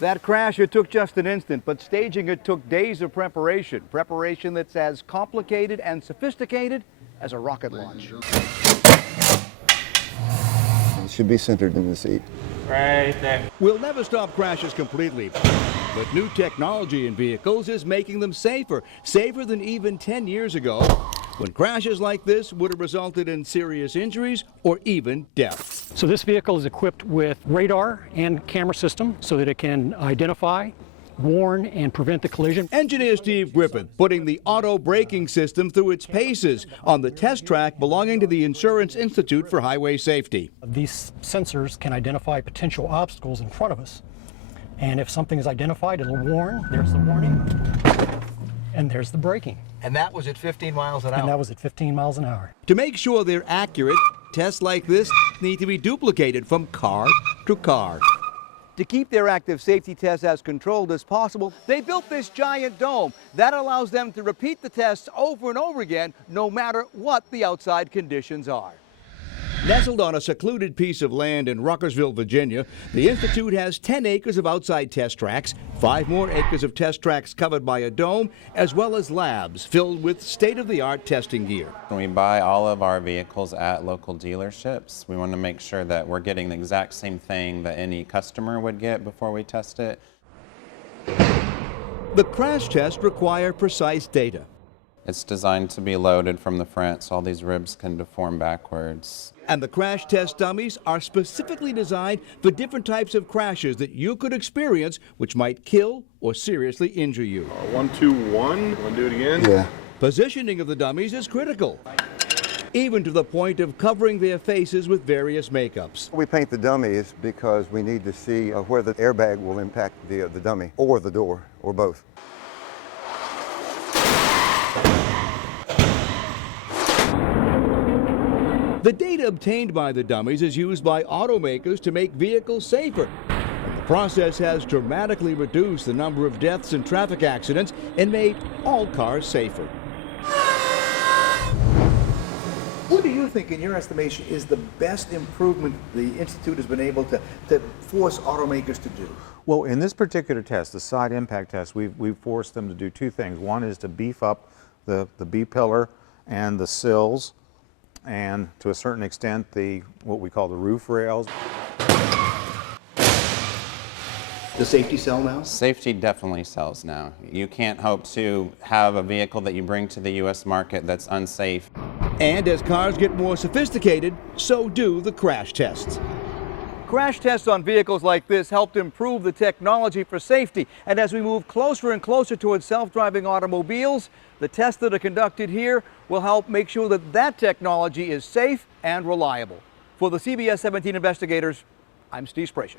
That crash, it took just an instant, but staging it took days of preparation. Preparation that's as complicated and sophisticated as a rocket launch. It should be centered in the seat. Right there. We'll never stop crashes completely, but new technology in vehicles is making them safer than even 10 years ago, when crashes like this would have resulted in serious injuries or even death. So this vehicle is equipped with radar and camera system so that it can identify, warn, and prevent the collision. Engineer Steve Griffith putting the auto braking system through its paces on the test track belonging to the Insurance Institute for Highway Safety. These sensors can identify potential obstacles in front of us. And if something is identified, it'll warn. There's the warning. And there's the braking. And that was at 15 miles an hour. And that was at 15 miles an hour. To make sure they're accurate, tests like this need to be duplicated from car to car. To keep their active safety tests as controlled as possible, they built this giant dome. That allows them to repeat the tests over and over again, no matter what the outside conditions are. Nestled on a secluded piece of land in Ruckersville, Virginia, the Institute has 10 acres of outside test tracks, 5 more acres of test tracks covered by a dome, as well as labs filled with state-of-the-art testing gear. We buy all of our vehicles at local dealerships. We want to make sure that we're getting the exact same thing that any customer would get before we test it. The crash tests require precise data. It's designed to be loaded from the front so all these ribs can deform backwards. And the crash test dummies are specifically designed for different types of crashes that you could experience, which might kill or seriously injure you. 1, 2, 1. Want to do it again? Yeah. Positioning of the dummies is critical, even to the point of covering their faces with various makeups. We paint the dummies because we need to see where the airbag will impact the dummy or the door or both. The data obtained by the dummies is used by automakers to make vehicles safer. The process has dramatically reduced the number of deaths in traffic accidents and made all cars safer. What do you think, in your estimation, is the best improvement the Institute has been able to force automakers to do? Well, in this particular test, the side impact test, we've forced them to do 2 things. One is to beef up the B-pillar and the sills, and to a certain extent what we call the roof rails. The safety sell now? Safety definitely sells now. You can't hope to have a vehicle that you bring to the U.S. market that's unsafe. And as cars get more sophisticated, so do the crash tests. Crash tests on vehicles like this helped improve the technology for safety. And as we move closer and closer towards self-driving automobiles, the tests that are conducted here will help make sure that that technology is safe and reliable. For the CBS 17 investigators, I'm Steve Spraccia.